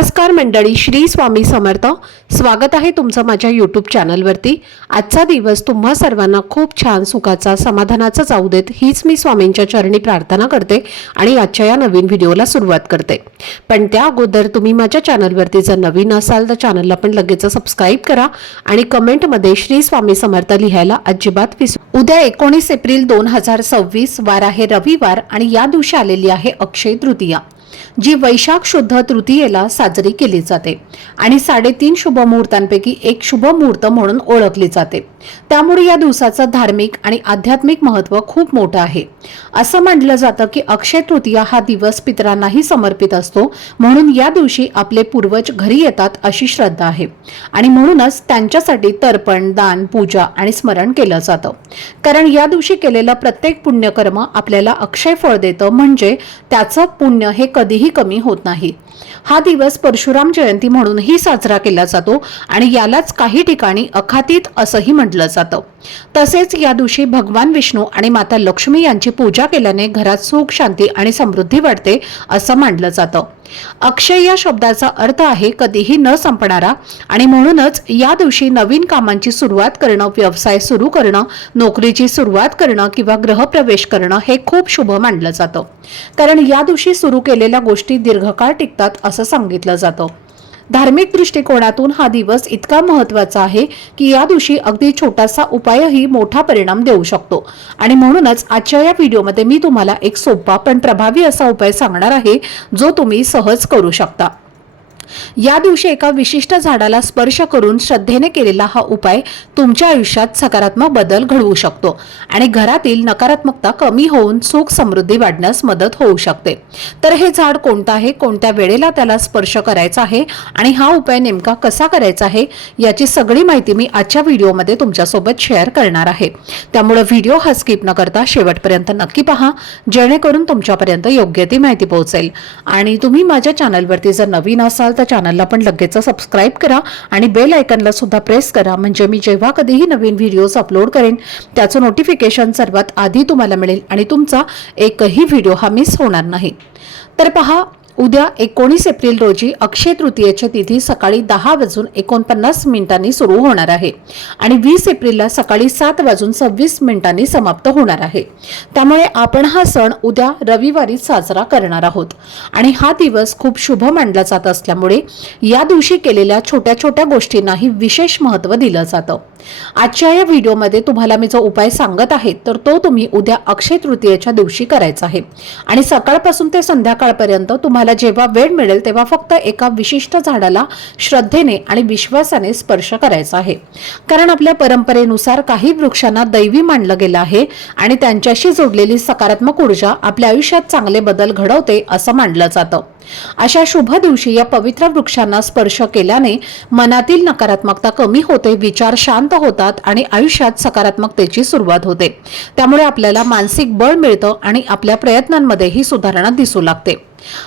नमस्कार मंडळी, श्री स्वामी समर्थ. स्वागत आहे तुमचं माझ्या यूट्यूब चॅनलवरती. आजचा दिवस तुम्हा सर्वांना खूप छान सुखाचा समाधानाचा जाऊ देत हीच मी स्वामींच्या चरणी प्रार्थना करते आणि आजच्या या नवीन व्हिडिओला सुरुवात करते. पण त्या अगोदर तुम्ही माझ्या चॅनलवरती जर नवीन असाल तर चॅनलला पण लगेच सबस्क्राईब करा आणि कमेंटमध्ये श्री स्वामी समर्थ लिहायला अजिबात विसरू. उद्या 19 एप्रिल 2026 वार आहे रविवार आणि या दिवशी आलेली आहे अक्षय तृतीया, जी वैशाख शुद्ध तृतीयेला साजरी केली जाते आणि 3.5 शुभ मुहूर्तांपैकी एक शुभ मुहूर्त म्हणून ओळखली जाते. त्यामुळे या दिवसाचं धार्मिक आणि आध्यात्मिक महत्त्व खूप मोठं आहे. असं म्हटलं जातं की अक्षय तृतीया हा दिवस पितरांनाही समर्पित असतो, म्हणून या दिवशी आपले पूर्वज घरी येतात अशी श्रद्धा आहे आणि म्हणूनच त्यांच्यासाठी तर्पण, दान, पूजा आणि स्मरण केलं जातं. कारण या दिवशी केलेलं प्रत्येक पुण्यकर्म आपल्याला अक्षय फळ देतं, म्हणजे त्याचं पुण्य हे कधीही कमी होत नाही. हा दिवस परशुराम जयंती म्हणूनही साजरा केला जातो आणि यालाच काही ठिकाणी अखातीत असंही म्हटलं जातं. तसेच या दिवशी भगवान विष्णू आणि माता लक्ष्मी यांची पूजा केल्याने घरात सुख, शांती आणि समृद्धी वाढते असं मानलं जातं. अक्षय या शब्दाचा अर्थ आहे कधीही न संपणारा आणि म्हणूनच या दिवशी नवीन कामांची सुरुवात करणं, व्यवसाय सुरू करणं, नोकरीची सुरुवात करणं किंवा गृहप्रवेश करणं हे खूप शुभ मानलं जातं. कारण या दिवशी सुरू केलेल्या गोष्टी दीर्घकाळ टिकतात असं सांगितलं जातं. धार्मिक दृष्टिकोनातून हा दिवस इतका महत्त्वाचा आहे की या दिवशी अगदी छोटासा उपायही मोठा परिणाम देऊ शकतो आणि म्हणूनच आजच्या या व्हिडिओमध्ये मी तुम्हाला एक सोपा पण प्रभावी असा उपाय सांगणार आहे जो तुम्ही सहज करू शकता. या दिवशी एका विशिष्ट झाडाला स्पर्श करून श्रद्धेने केलेला हा उपाय तुमच्या आयुष्यात सकारात्मक बदल घडवू शकतो आणि घरातील नकारात्मकता कमी होऊन सुख समृद्धी वाढण्यास मदत होऊ शकते. तर हे झाड कोणतं आहे, कोणत्या वेळेला त्याला स्पर्श करायचा आहे आणि हा उपाय नेमका कसा करायचा आहे याची सगळी माहिती मी आजच्या व्हिडिओमध्ये तुमच्यासोबत शेअर करणार आहे. त्यामुळे व्हिडिओ हा स्किप न करता शेवटपर्यंत नक्की पहा, जेणेकरून तुमच्यापर्यंत योग्य ती माहिती पोहोचेल. आणि तुम्ही माझ्या चॅनलवरती जर नवीन असाल तर चॅनलला पण लगेच सबस्क्राईब करा आणि बेल आयकॉनला सुद्धा प्रेस करा, म्हणजे मी जेव्हा कधीही नवीन व्हिडिओज अपलोड करेन त्याचं नोटिफिकेशन सर्वात आधी तुम्हाला मिळेल आणि तुमचा एकही व्हिडिओ हा मिस होणार नाही. तर पहा, उद्या 19 एप्रिल रोजी अक्षय तृतीयेची तिथी सकाळी 10:49 सुरू होणार आहे आणि 20 एप्रिलला सकाळी 7:26 समाप्त होणार आहे. त्यामुळे आपण हा सण उद्या रविवारी साजरा करणार आहोत आणि हा दिवस खूप शुभ मानला जात असल्यामुळे या दिवशी केलेल्या छोट्या छोट्या गोष्टींनाही विशेष महत्त्व दिलं जातं. आजच्या या व्हिडिओमध्ये तुम्हाला मी जो उपाय सांगत आहे तर तो तुम्ही उद्या अक्षय तृतीयेच्या दिवशी करायचा आहे आणि सकाळपासून ते संध्याकाळपर्यंत तुम्हाला जेव्हा वेळ मिळेल तेव्हा फक्त एका विशिष्ट झाडाला श्रद्धेने आणि विश्वासाने स्पर्श करायचा आहे. कारण आपल्या परंपरेनुसार काही वृक्षांना दैवी मानलं गेलं आहे आणि त्यांच्याशी जोडलेली सकारात्मक ऊर्जा आपल्या आयुष्यात चांगले बदल घडवते असं मानलं जातं. अशा शुभ दिवशी या पवित्र वृक्षांना स्पर्श केल्याने मनातील नकारात्मकता कमी होते, विचार शांत होतात आणि आयुष्यात सकारात्मकतेची सुरुवात होते. त्यामुळे आपल्याला मानसिक बळ मिळतं आणि आपल्या प्रयत्नांमध्येही सुधारणा दिसू लागते.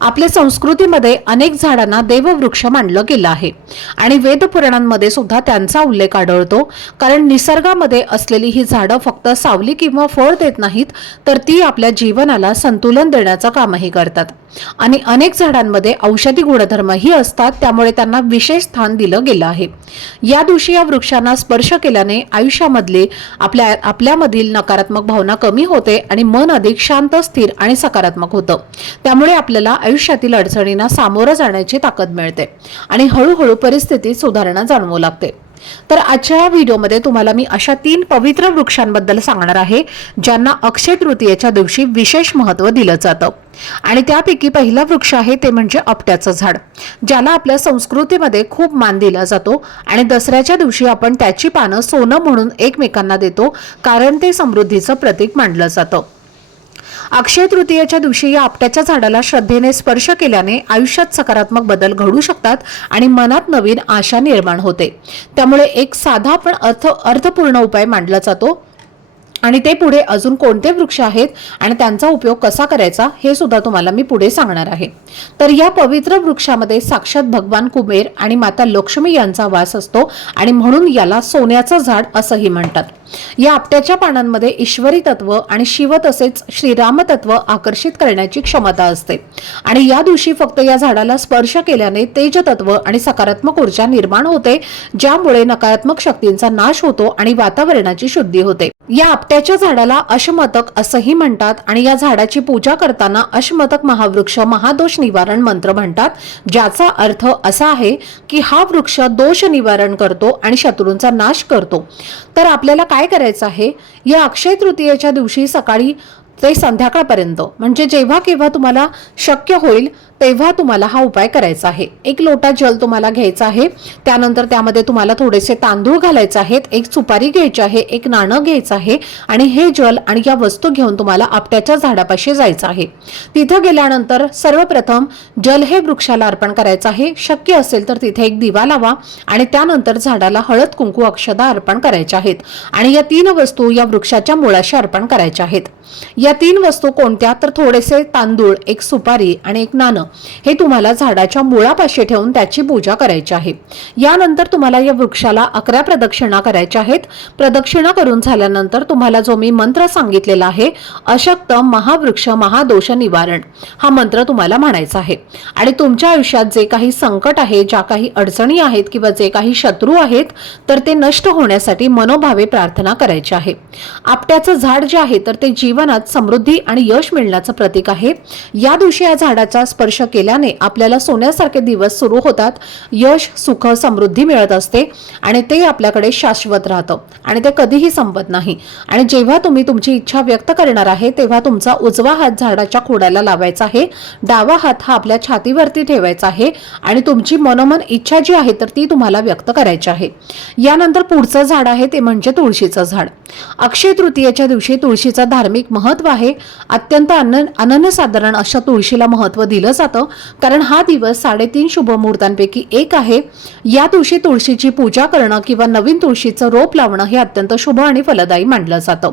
आपल्या संस्कृतीमध्ये अनेक झाडांना देववृक्ष मानलं गेलं आहे आणि वेदपुराणांमध्ये सुद्धा त्यांचा उल्लेख आढळतो. कारण निसर्गामध्ये असलेली ही झाडं फक्त सावली किंवा फळ देत नाहीत, तर ती आपल्या जीवनाला संतुलन देण्याचं कामही करतात आणि अनेक झाडांमध्ये औषधी गुणधर्मही असतात, त्यामुळे त्यांना विशेष स्थान दिलं गेलं आहे. या दिवशी या वृक्षांना स्पर्श केल्याने आयुष्यामधले आपल्यामधील नकारात्मक भावना कमी होते आणि मन अधिक शांत, स्थिर आणि सकारात्मक होतं. त्यामुळे आपल्याला आयुष्यातील अडचणींना सामोरं जाण्याची ताकद मिळते आणि हळूहळू परिस्थितीत सुधारणा जाणवू लागते. तर आजच्या या व्हिडिओमध्ये तुम्हाला मी अशा 3 पवित्र वृक्षांबद्दल सांगणार आहे ज्यांना अक्षय तृतीयेच्या दिवशी विशेष महत्त्व दिलं जातं आणि त्यापैकी पहिला वृक्ष आहे ते म्हणजे आपट्याचं झाड, ज्याला आपल्या संस्कृतीमध्ये खूप मान दिला जातो आणि दसऱ्याच्या दिवशी आपण त्याची पानं सोनं म्हणून एकमेकांना देतो, कारण ते समृद्धीचं प्रतीक मानलं जातं. अक्षय तृतीयेच्या दिवशी या आपट्याच्या झाडाला श्रद्धेने स्पर्श केल्याने आयुष्यात सकारात्मक बदल घडू शकतात आणि मनात नवीन आशा निर्माण होते. त्यामुळे एक साधा पण अर्थपूर्ण उपाय मानला जातो आणि ते पुढे अजून कोणते वृक्ष आहेत आणि त्यांचा उपयोग कसा करायचा हे सुद्धा तुम्हाला मी पुढे सांगणार आहे। तर या पवित्र वृक्षामध्ये साक्षात भगवान कुबेर आणि माता लक्ष्मी यांचा वास असतो आणि म्हणून याला सोन्याचं झाड असंही म्हणतात। या आपट्याच्या पानांमध्ये ईश्वरी तत्व आणि शिव तसेच श्रीराम तत्व आकर्षित करण्याची क्षमता असते आणि या दिवशी फक्त या झाडाला स्पर्श केल्याने तेज तत्व आणि सकारात्मक ऊर्जा निर्माण होते, ज्यामुळे नकारात्मक शक्तींचा नाश होतो आणि वातावरणाची शुद्धी होते। या आपट्याच्या झाडाला अश्मतक असंही म्हणतात आणि या झाडाची पूजा करताना अश्मतक महावृक्ष महादोष निवारण मंत्र म्हणतात, ज्याचा अर्थ असा आहे की हा वृक्ष दोष निवारण करतो आणि शत्रूंचा नाश करतो। तर आपल्याला काय करायचं आहे, या अक्षय तृतीयेच्या दिवशी सकाळी ते संध्याकाळपर्यंत म्हणजे जेव्हा केव्हा तुम्हाला शक्य होईल तेव्हा तुम्हाला हा उपाय करायचा आहे। एक लोटा जल तुम्हाला घ्यायचा आहे, त्यानंतर त्यामध्ये तुम्हाला थोडेसे तांदूळ घालायचे आहेत, एक सुपारी घ्यायची आहे, एक नाणं घ्यायचं आहे आणि हे जल आणि या वस्तू घेऊन तुम्हाला आपट्याच्या झाडापाशी जायचं आहे। तिथे गेल्यानंतर सर्वप्रथम जल हे वृक्षाला अर्पण करायचं आहे। शक्य असेल तर तिथे एक दिवा लावा आणि त्यानंतर झाडाला हळद कुंकू अक्षदा अर्पण करायच्या आहेत आणि या 3 वस्तू या वृक्षाच्या मुळाशी अर्पण करायच्या आहेत। या 3 वस्तू कोणत्या तर थोडेसे तांदूळ, एक सुपारी आणि एक नाणं हे तुम्हाला झाडाच्या मुळापाशी ठेवून त्याची पूजा करायची आहे। यानंतर तुम्हाला या वृक्षाला 11 प्रदक्षिणा करायच्या आहेत। प्रदक्षिणा करून झाल्यानंतर तुम्हाला जो मी मंत्र सांगितलेला आहे, अशक्त महावृक्ष महादोष निवारण, हा मंत्र तुम्हाला म्हणायचा आहे आणि तुमच्या आयुष्यात जे काही संकट आहे, ज्या काही अडचणी आहेत किंवा जे काही शत्रू आहेत तर ते नष्ट होण्यासाठी मनोभावे प्रार्थना करायची आहे। आपट्याचं झाड जे आहे तर ते जीवनात समृद्धी आणि यश मिळण्याचं प्रतीक आहे। या दिवशी या झाडाचा स्पर्श केल्याने आपल्याला सोन्यासारखे दिवस सुरू होतात, यश सुख समृद्धी मिळत असते आणि ते आपल्याकडे शाश्वत राहतं आणि ते कधीही संपत नाही। आणि जेव्हा तुम्ही तुमची इच्छा व्यक्त करणार आहे तेव्हा तुमचा उजवा हात झाडाच्या खोडाला लावायचा आहे, डावा हात हा आपल्या छातीवरती ठेवायचा आहे आणि तुमची मनोमन इच्छा जी आहे तर ती तुम्हाला व्यक्त करायची आहे। यानंतर पुढचं झाड आहे ते म्हणजे तुळशीचं झाड। अक्षय तृतीयेच्या दिवशी तुळशीचं धार्मिक महत्व आहे। अत्यंत अनन्यसाधारण अशा तुळशीला महत्व दिलं जातं, कारण हा दिवस 3.5 शुभ मुहूर्तांपैकी एक आहे। या दिवशी तुळशीची पूजा करणं किंवा नवीन तुळशीचं रोप लावणं हे अत्यंत शुभ आणि फलदायी मानलं जातं।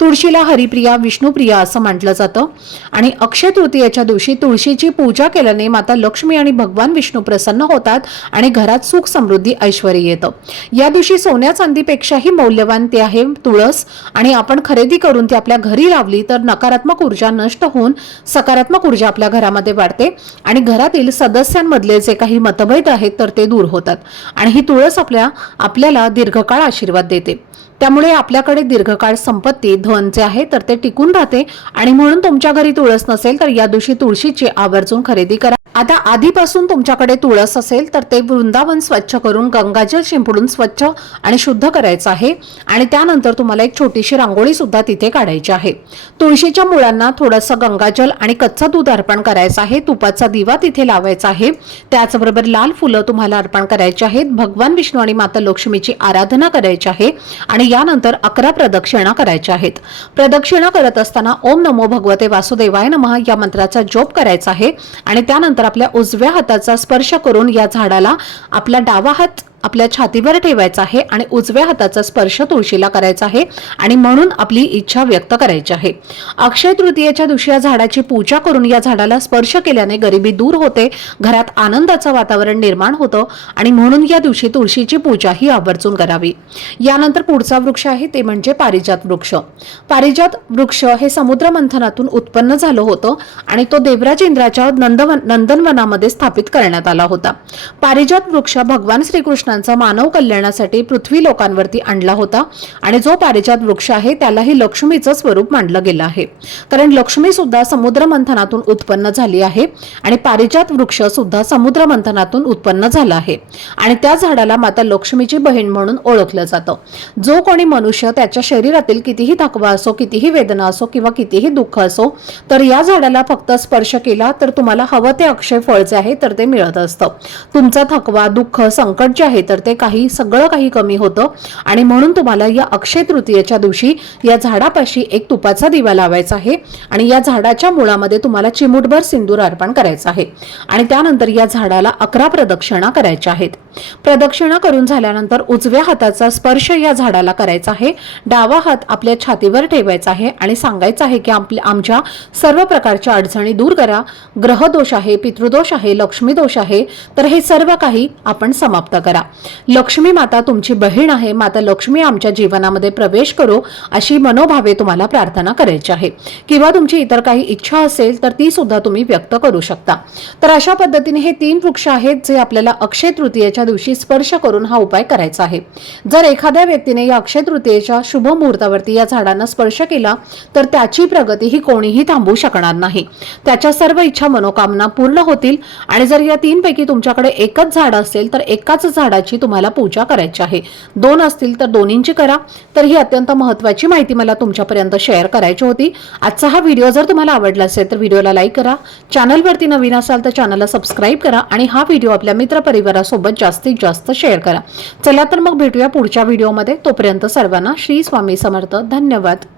तुळशीला हरिप्रिया विष्णुप्रिया असं म्हटलं जातं आणि अक्षय तृतीयेच्या दिवशी तुळशीची पूजा केल्याने माता लक्ष्मी आणि भगवान विष्णू प्रसन्न होतात आणि घरात सुख समृद्धी ऐश्वर्य येतं। या दिवशी सोन्या चांदीपेक्षाही मौल्यवान ते आहे तुळस आणि आपण खरेदी करून ती आपल्या घरी लावली तर नकारात्मक ऊर्जा नष्ट होऊन सकारात्मक ऊर्जा आपल्या घरामध्ये वाढते आणि घरातील सदस्यांमधले जे काही मतभेद आहेत तर ते दूर होतात आणि ही तुळस आपल्याला दीर्घकाळ आशीर्वाद देते। त्यामुळे आपल्याकडे दीर्घकाळ संपत्ती धन जे आहे तर ते टिकून राहते आणि म्हणून तुमच्या घरी तुळस नसेल तर या दिवशी तुळशीची आवर्जून खरेदी करा। आता आधीपासून तुमच्याकडे तुळस असेल तर ते वृंदावन स्वच्छ करून गंगाजल शिंपडून स्वच्छ आणि शुद्ध करायचं आहे आणि त्यानंतर तुम्हाला एक छोटीशी रांगोळी सुद्धा तिथे काढायची आहे। तुळशीच्या मुळांना थोडंसं गंगाजल आणि कच्चं दूध अर्पण करायचं आहे, तुपाचा दिवा तिथे लावायचा आहे, त्याचबरोबर लाल फुलं तुम्हाला अर्पण करायची आहेत, भगवान विष्णू आणि माता लक्ष्मीची आराधना करायची आहे आणि यानंतर 11 प्रदक्षिणा करायच्या आहेत। प्रदक्षिणा करत असताना ओम नमो भगवते वासुदेवाय नमः या मंत्राचा जप करायचा आहे आणि त्यानंतर आपल्या उजव्या हाताचा स्पर्श करून या झाडाला आपला डावा हात आपल्या छातीवर ठेवायचा आहे आणि उजव्या हाताचा स्पर्श तुळशीला करायचा आहे आणि म्हणून आपली इच्छा व्यक्त करायची आहे। अक्षय तृतीयेच्या दिवशी या झाडाची पूजा करून या झाडाला स्पर्श केल्याने गरिबी दूर होते, घरात आनंदाचं वातावरण निर्माण होतं आणि म्हणून या दिवशी तुळशीची पूजा ही आवर्जून करावी। यानंतर पुढचा वृक्ष आहे ते म्हणजे पारिजात वृक्ष। पारिजात वृक्ष हे समुद्र मंथनातून उत्पन्न झालं होतं आणि तो देवराज इंद्राच्या नंदनवनामध्ये स्थापित करण्यात आला होता। पारिजात वृक्ष भगवान श्रीकृष्ण मानव कल्याणासाठी पृथ्वी लोकांवरती आणला होता आणि जो पारिजात वृक्ष आहे त्यालाही लक्ष्मीचं स्वरूप मानलं गेलं आहे, कारण लक्ष्मी सुद्धा समुद्र मंथनातून उत्पन्न झाली आहे आणि पारिजात वृक्ष सुद्धा समुद्र मंथनातून उत्पन्न झाला आहे आणि त्या झाडाला माता लक्ष्मीची बहीण म्हणून ओळखलं जातं। जो कोणी मनुष्य त्याच्या शरीरातील कितीही थकवा असो, कितीही वेदना असो किंवा कितीही दुःख असो तर या झाडाला फक्त स्पर्श केला तर तुम्हाला हवं ते अक्षय फळ जे आहे तर ते मिळत असतं। तुमचा थकवा दुःख संकट जे आहे तर ते सगळं काही कमी होतं आणि म्हणून तुम्हाला या अक्षय तृतीयेच्या दिवशी या झाडापाशी एक तुपाचा दिवा लावायचा आहे आणि या झाडाच्या मुळामध्ये तुम्हाला चिमूटभर सिंदूर अर्पण करायचं आहे आणि त्यानंतर या झाडाला 11 प्रदक्षिणा करायच्या आहेत। प्रदक्षिणा करून झाल्यानंतर उजव्या हाताचा स्पर्श या झाडाला करायचा आहे, डावा हात आपल्या छातीवर ठेवायचा आहे आणि सांगायचं आहे की आमच्या सर्व प्रकारच्या अडचणी दूर करा, ग्रहदोष आहे, पितृदोष आहे, लक्ष्मी दोष आहे, तर हे सर्व काही आपण समाप्त करा। लक्ष्मी माता तुमची बहीण आहे, माता लक्ष्मी आमच्या जीवनामध्ये प्रवेश करो अशी मनोभावे तुम्हाला प्रार्थना करायची आहे किंवा तुमची इतर काही इच्छा असेल तर ती सुद्धा तुम्ही व्यक्त करू शकता। तर अशा पद्धतीने हे 3 वृक्ष आहेत जे आपल्याला अक्षय तृतीयेच्या दिवशी स्पर्श करून हा उपाय करायचा आहे। जर एखाद्या व्यक्तीने या अक्षय तृतीयेच्या शुभ मुहूर्तावरती या झाडांना स्पर्श केला तर त्याची प्रगती ही कोणीही थांबवू शकणार नाही, त्याच्या सर्व इच्छा मनोकामना पूर्ण होतील। आणि जर या 3 पैकी तुमच्याकडे एकच झाड असेल तर एकाच झाडाची तुम्हाला पूजा करायची आहे, 2 असतील तर दोन्हींची करा। तर ही अत्यंत महत्त्वाची माहिती मला तुमच्यापर्यंत शेअर करायची होती। आजचा हा व्हिडिओ जर तुम्हाला आवडला असेल तर व्हिडिओला लाईक करा, चॅनलवरती नवीन असाल तर चॅनलला सबस्क्राईब करा आणि हा व्हिडिओ आपल्या मित्रपरिवारासोबत जास्तीत जास्त शेअर करा। चला तर मग भेटूया पुढच्या व्हिडिओमध्ये, तोपर्यंत सर्वांना श्री स्वामी समर्थ। धन्यवाद।